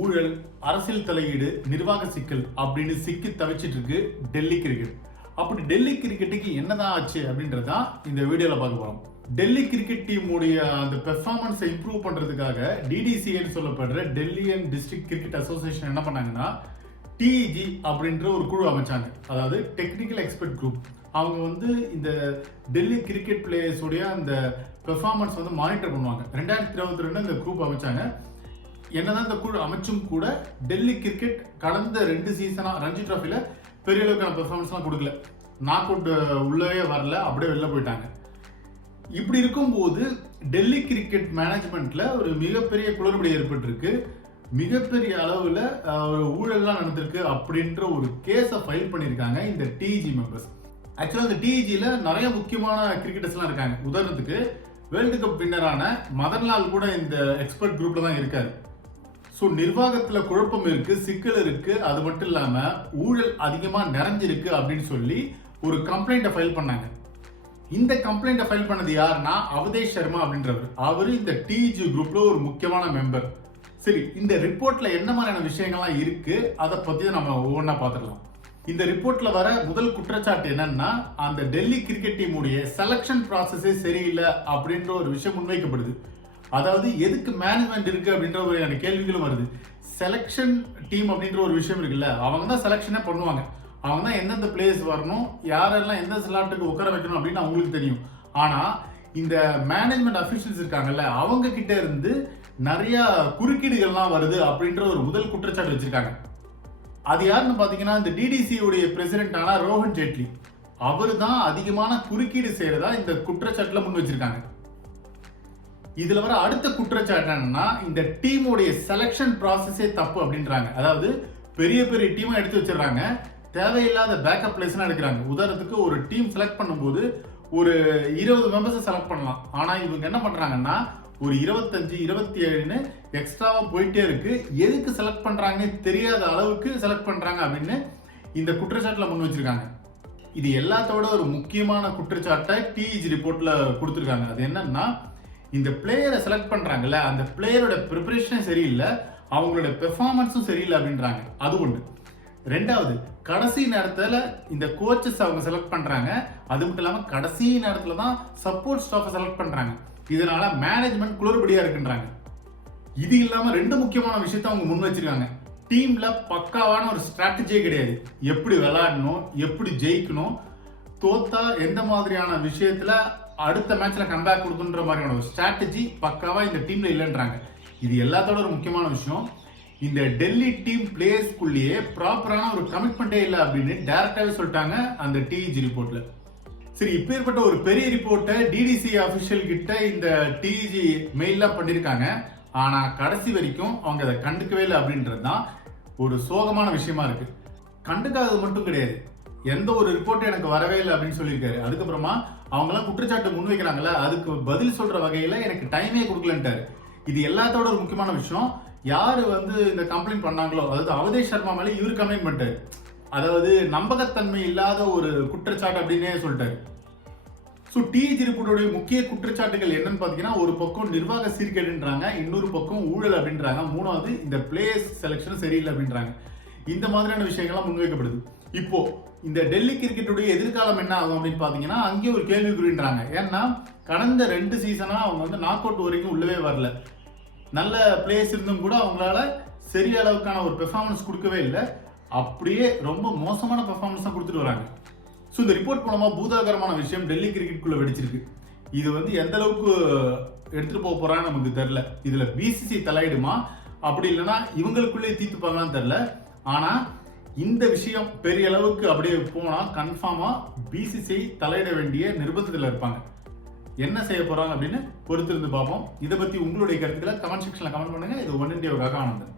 ஊழல் அரசியல் தலையீடு நிர்வாக சிக்கல் அப்படின்னு சிக்கி தவிச்சிட்டு இருக்கு டெல்லி கிரிக்கெட் அப்படி டெல்லி கிரிக்கெட்டுக்கு என்னதான் ஆச்சு அப்படின்றதான் இந்த வீடியோல பார்க்க போறோம். டெல்லி கிரிக்கெட் டீமுடைய அந்த பெர்ஃபார்மன்ஸை இம்ப்ரூவ் பண்றதுக்காக டிடிசிஏன்னு சொல்லப்படுற Delhi and district cricket association என்ன பண்ணாங்கன்னா டிஇஜி அப்படின்ற ஒரு குழு அமைச்சாங்க. அதாவது டெக்னிக்கல் எக்ஸ்பர்ட் குரூப் அவங்க வந்து இந்த டெல்லி கிரிக்கெட் பிளேயர்ஸுடைய அந்த பெர்ஃபார்மன்ஸ் வந்து மானிட்டர் பண்ணுவாங்க. ரெண்டாயிரத்தி இருபத்தி ரெண்டு இந்த குரூப் அமைச்சாங்க. என்னதான் இந்த குழு அமைச்சும் கூட டெல்லி கிரிக்கெட் கடந்த ரெண்டு சீசனாக ரஞ்சி ட்ராஃபியில் பெரிய அளவுக்கான பெர்ஃபார்மன்ஸ்லாம் கொடுக்கல. நாக் அவுட் உள்ளவே வரல அப்படியே வெளில போயிட்டாங்க. இப்படி இருக்கும்போது டெல்லி கிரிக்கெட் மேனேஜ்மெண்ட்டில் ஒரு மிகப்பெரிய குளறுபடி ஏற்பட்டிருக்கு. மிகப்பெரிய அளவில் ஒரு ஊழல்லாம் நடந்திருக்கு அப்படின்ற ஒரு கேஸை ஃபைல் பண்ணியிருக்காங்க இந்த டிஜி மெம்பர்ஸ் ஆக்சுவலாக இந்த டிஜியில் நிறைய முக்கியமான கிரிக்கெட்டர்ஸ்லாம் இருக்காங்க. உதாரணத்துக்கு வேர்ல்டு கப் வின்னரான மதன்லால் கூட இந்த எக்ஸ்பர்ட் குரூப்பில் தான் இருக்காரு. ஸோ நிர்வாகத்தில் குழப்பம் இருக்கு சிக்கல் இருக்கு. அது மட்டும் இல்லாமல் ஊழல் அதிகமாக நிறைஞ்சிருக்கு அப்படின்னு சொல்லி ஒரு கம்ப்ளைண்ட்டை ஃபைல் பண்ணாங்க. இந்த கம்ப்ளைண்ட்டை ஃபைல் பண்ணது யாருன்னா அவதேஷ் சர்மா அப்படின்றவர். அவர் இந்த டிஜி குரூப்பில் ஒரு முக்கியமான மெம்பர் சரி இந்த ரிப்போர்ட்டில் என்ன மாதிரியான விஷயங்கள்லாம் இருக்கு அதை பற்றி நம்ம ஒவ்வொன்றா பார்த்துக்கலாம். இந்த ரிப்போர்ட்ல வர முதல் குற்றச்சாட்டு என்னன்னா அந்த டெல்லி கிரிக்கெட் டீமுடைய செலக்ஷன் ப்ராசஸே சரியில்லை அப்படின்ற ஒரு விஷயம் முன்வைக்கப்படுது. அதாவது எதுக்கு மேனேஜ்மெண்ட் இருக்கு அப்படின்ற ஒரு கேள்விகளும் வருது. செலக்ஷன் டீம் அப்படின்ற ஒரு விஷயம் இருக்குல்ல அவங்க தான் செலெக்ஷனே பண்ணுவாங்க. அவங்க தான் எந்தெந்த பிளேஸ் வரணும் யாரெல்லாம் எந்த ஸ்லாட்டுக்கு உட்கார வைக்கணும் அப்படின்னு அவங்களுக்கு தெரியும். ஆனா இந்த மேனேஜ்மெண்ட் அஃபிஷியல்ஸ் இருக்காங்கல்ல அவங்க கிட்ட இருந்து நிறைய குறுக்கீடுகள்லாம் வருது அப்படின்ற ஒரு முதல் குற்றச்சாட்டு வச்சிருக்காங்க. அது யாருன்னு பாத்தீங்கன்னா இந்த டிடிசியுடைய பிரசிடென்டான ரோஹன் ஜேட்லி. அவர் தான் அதிகமான குறுக்கீடு செய்யறதா இந்த குற்றச்சாட்டுல முன் வச்சிருக்காங்க. இதுல வர அடுத்த குற்றச்சாட்டு என்னன்னா இந்த டீமுடைய செலெக்ஷன் ப்ராசஸே தப்பு அப்படின்றாங்க. அதாவது பெரிய பெரிய டீமை எடுத்து வச்சிடுறாங்க. தேவையில்லாத பேக்கப் பிளேஸ்லாம் எடுக்கிறாங்க. உதாரணத்துக்கு ஒரு டீம் செலக்ட் பண்ணும்போது ஒரு இருபது மெம்பர்ஸை செலக்ட் பண்ணலாம். ஆனால் இவங்க என்ன பண்ணுறாங்கன்னா ஒரு இருபத்தஞ்சு இருபத்தி ஏழுன்னு எக்ஸ்ட்ராவாக போயிட்டே இருக்கு. எதுக்கு செலக்ட் பண்ணுறாங்கன்னு தெரியாத அளவுக்கு செலக்ட் பண்ணுறாங்க அப்படின்னு இந்த குற்றச்சாட்டில் முன் வச்சிருக்காங்க. இது எல்லாத்தோட ஒரு முக்கியமான குற்றச்சாட்டை டிஇஜி ரிப்போர்ட்டில் கொடுத்துருக்காங்க. அது என்னன்னா இந்த பிளேயரை செலக்ட் பண்ணுறாங்கல்ல அந்த பிளேயரோட ப்ரிப்பரேஷனும் சரியில்லை அவங்களோட பெர்ஃபார்மன்ஸும் சரியில்லை அப்படின்றாங்க. அது ஒன்று ரெண்டாவது கடைசி நேரத்தில் இந்த கோச்சஸ் அவங்க செலக்ட் பண்ணுறாங்க அது மட்டும் இல்லாமல் கடைசி நேரத்தில் தான் சப்போர்ட் ஸ்டாஃபை செலக்ட் பண்ணுறாங்க இதனால மேனேஜ்மெண்ட் குளறுபடியாக இருக்குன்றாங்க. இது இல்லாமல் ரெண்டு முக்கியமான விஷயத்த அவங்க முன் வச்சிருக்காங்க. டீம்ல பக்காவான ஒரு ஸ்ட்ராட்டஜியே கிடையாது. எப்படி விளாடணும் எப்படி ஜெயிக்கணும் தோத்தா எந்த மாதிரியான விஷயத்துல அடுத்த மேட்ச்ல கம்பேக் கொடுக்குன்ற மாதிரியான ஒரு ஸ்ட்ராட்டஜி பக்காவா இந்த டீம்ல இல்லைன்றாங்க. இது எல்லாத்தோட ஒரு முக்கியமான விஷயம். இந்த டெல்லி டீம் பிளேயர்ஸ்குள்ளேயே ப்ராப்பரான ஒரு கமிட்மெண்ட்டே இல்லை அப்படின்னு டேரக்டாவே சொல்லிட்டாங்க அந்த டிஇஜி ரிப்போர்ட்ல சரி இப்பேற்பட்ட ஒரு பெரிய ரிப்போர்ட்டை டிடிசி அபிஷியல் கிட்ட இந்த டிஇஜி மெயிலாம் பண்ணியிருக்காங்க ஆனா கடைசி வரைக்கும் அவங்க அதை கண்டுக்கவே இல்லை அப்படின்றது தான் ஒரு சோகமான விஷயமா இருக்கு. கண்டுக்காதது மட்டும் கிடையாது. எந்த ஒரு ரிப்போர்ட்டும் எனக்கு வரவே இல்லை அப்படின்னு சொல்லியிருக்காரு. அதுக்கப்புறமா அவங்கெல்லாம் குற்றச்சாட்டு முன்வைக்கிறாங்கல்ல அதுக்கு பதில் சொல்ற வகையில எனக்கு டைமே கொடுக்கலன்ட்டாரு. இது எல்லாத்தோட ஒரு முக்கியமான விஷயம். யார் வந்து இந்த கம்ப்ளைண்ட் பண்ணாங்களோ அதாவது அவதேஷ் சர்மா மேலே இவர் கம்ப்ளைண்ட் பண்ணிட்டாரு. அதாவது நம்பகத்தன்மை இல்லாத ஒரு குற்றச்சாட்டு அப்படின்னே சொல்லிட்டாரு. ஸோ டி திருப்பூருடைய முக்கிய குற்றச்சாட்டுகள் என்னன்னு பார்த்தீங்கன்னா ஒரு பக்கம் நிர்வாக சீர்கேடுன்றாங்க இன்னொரு பக்கம் ஊழல் அப்படின்றாங்க. மூணாவது இந்த பிளேயர்ஸ் செலெக்ஷன் சரியில்லை அப்படின்றாங்க. இந்த மாதிரியான விஷயங்கள்லாம் முன்வைக்கப்படுது. இப்போ இந்த டெல்லி கிரிக்கெட்டுடைய எதிர்காலம் என்ன ஆகும் அப்படின்னு பார்த்தீங்கன்னா அங்கேயே ஒரு கேள்விக்குறின்றாங்க. ஏன்னா கடந்த ரெண்டு சீசனாக அவங்க வந்து நாக் அவுட் வரைக்கும் உள்ளவே வரல. நல்ல பிளேயர்ஸ் இருந்தும் கூட அவங்களால சரிய அளவுக்கான ஒரு பெர்ஃபார்மன்ஸ் கொடுக்கவே இல்லை. அப்படியே ரொம்ப மோசமான பெர்ஃபார்மன்ஸ் தான் கொடுத்துட்டு வராங்க. ஸோ இந்த ரிப்போர்ட் மூலமாக பூதாகரமான விஷயம் டெல்லி கிரிக்கெட்டுக்குள்ள வெடிச்சிருக்கு. இது வந்து எந்த அளவுக்கு எடுத்துகிட்டு போக போகிறான்னு நமக்கு தெரில இதில் பிசிசி தலையிடுமா? அப்படி இல்லைன்னா இவங்களுக்குள்ளே தீர்த்துப்பாங்களான்னு தெரில ஆனால் இந்த விஷயம் பெரிய அளவுக்கு அப்படியே போனால் கன்ஃபார்மாக பிசிசிஐ தலையிட வேண்டிய நிர்பந்தத்தில் இருப்பாங்க. என்ன செய்ய போகிறாங்க அப்படின்னு பொறுத்திருந்து பார்ப்போம். இதை பற்றி உங்களுடைய கருத்துக்களை கமெண்ட் செக்ஷனில் கமெண்ட் பண்ணுங்கள் இது ஒன் இண்டியாவுக்காக ஆனந்தன்.